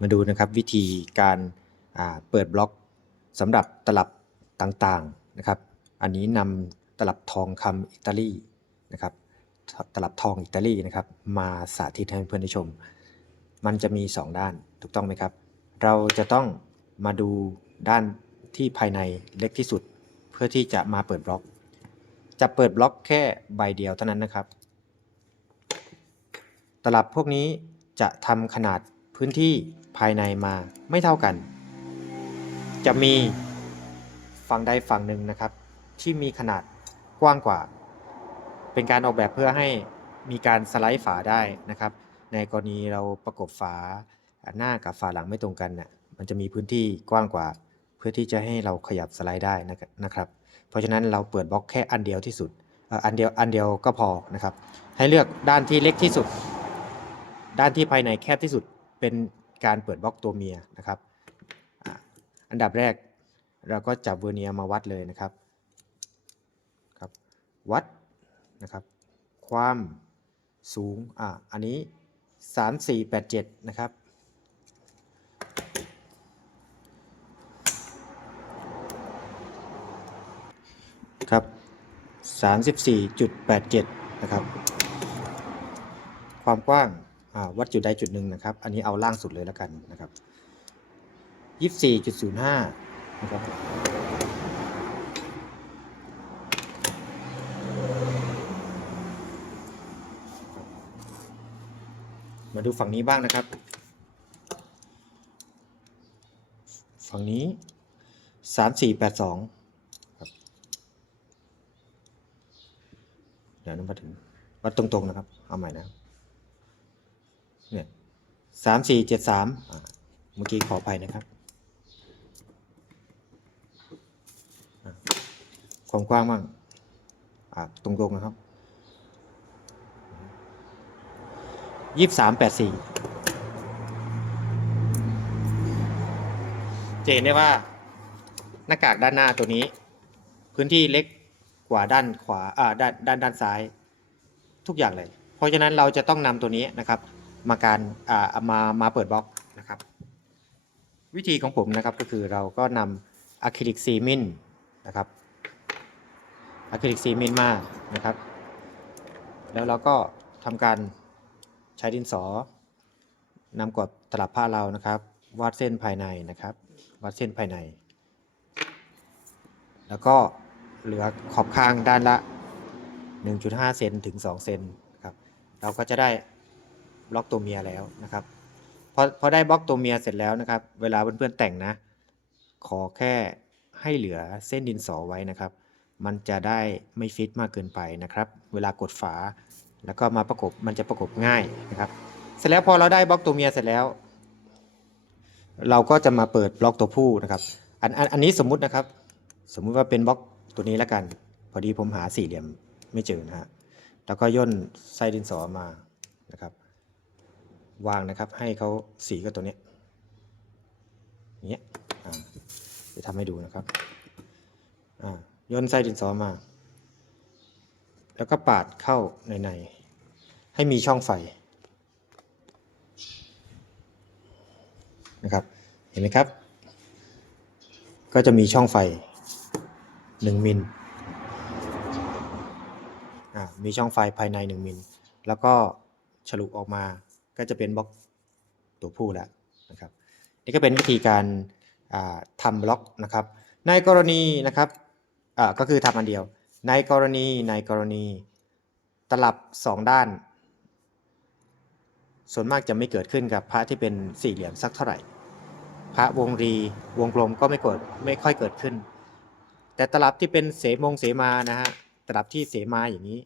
มาดูนะครับวิธีการาเปิดบล็อกสำหรับตลับต่างๆนะครับ อันนี้นำตลับทองคำอิตาลีนะครับตลับทองอิตาลีนะครับ มาสาธิตให้เพื่อนได้ชม มันจะมี 2 ด้านถูกต้องไหมครับ เราจะต้องมาดูด้านที่ภายในเล็กที่สุด เพื่อที่จะมาเปิดบล็อก จะเปิดบล็อกแค่ใบเดียวเท่านั้นนะครับ ตลับพวกนี้จะทำขนาด พื้นที่ภายในมาไม่เท่ากัน จะมีฝั่งใดฝั่งหนึ่งนะครับ ที่มีขนาดกว้างกว่า เป็นการออกแบบเพื่อให้มีการสไลด์ฝาได้นะครับ ในกรณีเราประกบฝาหน้ากับฝาหลังไม่ตรงกันน่ะมันจะมีพื้นที่กว้างกว่า เพื่อที่จะให้เราขยับสไลด์ได้นะครับ เพราะฉะนั้นเราเปิดบล็อกแค่อันเดียวที่สุดอันเดียวอันเดียวก็พอนะครับ ให้เลือกด้านที่เล็กที่สุด ด้านที่ภายในแคบที่สุด เป็นการเปิดบล็อกตัวเมียนะครับอันดับแรกเราก็จับเวอร์เนียมาวัดเลยนะครับครับ วัดนะครับ ความสูงอ่าอันนี้ 3487 นะครับ ครับ 34.87 นะครับ ความกว้าง วัดจุดใดจุดหนึ่งนะครับ อันนี้เอาล่างสุดเลยแล้วกันนะครับ24.05นะครับมาดูฝั่งนี้บ้างนะครับ ฝั่งนี้3482ครับเดี๋ยวนั้นมาถึงวัดตรงๆนะครับ เอาใหม่นะครับ เนี่ยสามสี่เจ็ดสามเมื่อกี้ขออภัยนะครับความกว้างบ้างตรงๆนะครับยี่สามแปดสี่จะเห็นได้ว่าหน้ากากด้านหน้าตัวนี้ พื้นที่เล็กกว่าด้านขวาอ่าด้านด้านด้านซ้าย ทุกอย่างเลย เพราะฉะนั้นเราจะต้องนำตัวนี้นะครับ มาการอ่ามามาเปิดบล็อกนะครับ วิธีของผมนะครับก็คือเราก็นำอะคริลิกซีมินนะครับอะคริลิกซีมินมานะครับ แล้วเราก็ทำการใช้ดินสอนำกรอบตลับผ้าเรานะครับ วาดเส้นภายในนะครับ วาดเส้นภายใน แล้วก็เหลือขอบข้างด้านละ 1.5 เซนถึง 2 เซนครับ เราก็จะได้ บล็อกตัวเมียแล้วนะครับพอพอได้บล็อกตัวเมียเสร็จแล้วนะครับ เวลาเพื่อนๆแต่งนะ ขอแค่ให้เหลือเส้นดินสอไว้นะครับ มันจะได้ไม่ฟิตมากเกินไปนะครับ เวลากดฝา แล้วก็มาประกบมันจะประกบง่ายนะครับ เสร็จแล้วพอเราได้บล็อกตัวเมียเสร็จแล้ว เราก็จะมาเปิดบล็อกตัวผู้นะครับ อันอันอันนี้สมมุตินะครับ สมมุติว่าเป็นบล็อกตัวนี้แล้วกัน พอดีผมหาสี่เหลี่ยมไม่เจอนะฮะแล้วก็ย่นไส้ดินสอมานะครับ วางนะครับ ให้เขาสีกับตัวเนี้ยอย่างเงี้ยจะทำให้ดูนะครับอ่าย่นไส้ดินสอมา แล้วก็ปาดเข้าในในให้มีช่องไฟนะครับเห็นไหมครับ ก็จะมีช่องไฟ 1 มิลอ่ามีช่องไฟภายใน 1 มิลแล้วก็ฉลุออกมา ก็จะเป็นบล็อกตัวผู้แล้วนะครับนี่ก็เป็นวิธีการอ่าทำบล็อกนะครับ ในกรณีนะครับก็คือทำอันเดียว ในกรณีในกรณีตลับ 2 ด้าน ส่วนมากจะไม่เกิดขึ้นกับพระที่เป็นสี่เหลี่ยมสักเท่าไหร่ พระวงรีวงกลมก็ไม่เกิดไม่ค่อยเกิดขึ้น แต่ตลับที่เป็นเสมงเสมานะฮะตลับที่เสมาอย่างนี้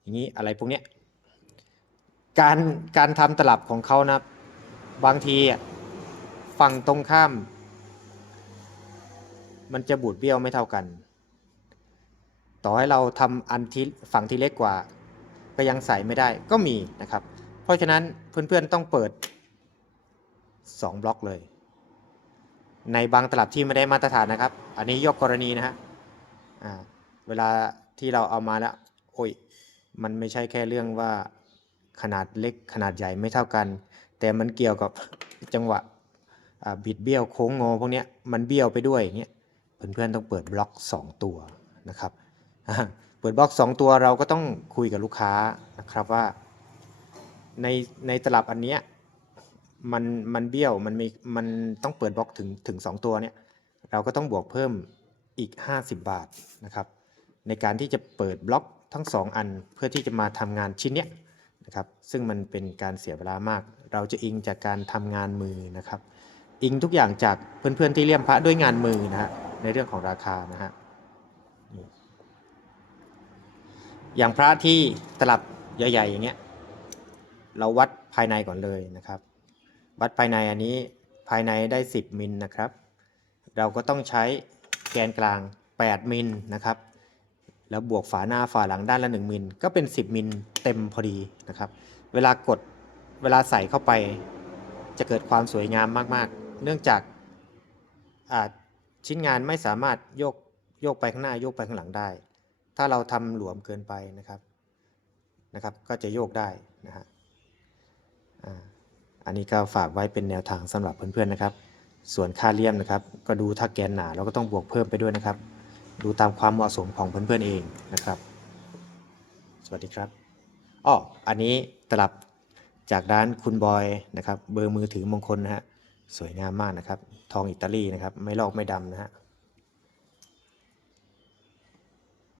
อย่างนี้อะไรพวกเนี้ย การการทำตลับของเขานะบางทีฝั่งตรงข้าม มันจะบูดเบี้ยวไม่เท่ากัน ต่อให้เราทำอันที่ฝั่งที่เล็กกว่า ก็ยังใส่ไม่ได้ก็มีนะครับ เพราะฉะนั้นเพื่อนๆต้องเปิด 2 บล็อกเลย ในบางตลับที่ไม่ได้มาตรฐานนะครับ อันนี้ยกกรณีนะฮะเวลาที่เราเอามาแล้วโอ้ยมันไม่ใช่แค่เรื่องว่า ขนาดเล็กขนาดใหญ่ไม่เท่ากัน แต่มันเกี่ยวกับจังหวะบิดเบี้ยวโค้งงอพวกนี้มันเบี้ยวไปด้วยอย่างเงี้ยเพื่อนๆต้องเปิดบล็อก 2 ตัวนะครับเปิดบล็อก 2 ตัวเราก็ต้องคุยกับลูกค้านะครับว่าในในตลับอันเนี้ยมันมันเบี้ยวมันมีมันต้องเปิดบล็อกถึงถึง 2 ตัวเนี่ยเราก็ต้องบวกเพิ่มอีก 50 บาทนะครับ ในการที่จะเปิดบล็อกทั้ง 2 อันเพื่อที่จะมาทำงานชิ้นเนี้ย นะครับ ซึ่งมันเป็นการเสียเวลามาก เราจะอิงจากการทำงานมือนะครับ อิงทุกอย่างจากเพื่อนๆที่เลี่ยมพระด้วยงานมือนะฮะในเรื่องของราคานะฮะอย่างพระที่ตลับใหญ่ๆอย่างเงี้ยเราวัดภายในก่อนเลยนะครับ วัดภายในอันนี้ภายในได้ 10มิลนะครับ เราก็ต้องใช้แกนกลาง 8มิลนะครับ แล้วบวกฝาหน้าฝาหลังด้านละ1มิลก็เป็น 10มิลเต็มพอดีนะครับ เวลากดเวลาใส่เข้าไป จะเกิดความสวยงามมากๆ เนื่องจากอาชิ้นงานไม่สามารถโยกโยกไปข้างหน้าโยกไปข้างหลังได้ ถ้าเราทำหลวมเกินไปนะครับนะครับ ก็จะโยกได้นะฮะอันนี้ก็ฝากไว้เป็นแนวทางสำหรับเพื่อนๆนะครับ ส่วนค่าเลี่ยมนะครับ ก็ดูถ้าแกนหนาเราก็ต้องบวกเพิ่มไปด้วยนะครับ ดูตามความเหมาะสมของเพื่อนๆเองนะครับ สวัสดีครับอ้ออันนี้ตลับจากร้านคุณบอยนะครับ เบอร์มือถือมงคลนะฮะสวยงามมากนะครับ ทองอิตาลีนะครับ ไม่ลอกไม่ดำนะฮะ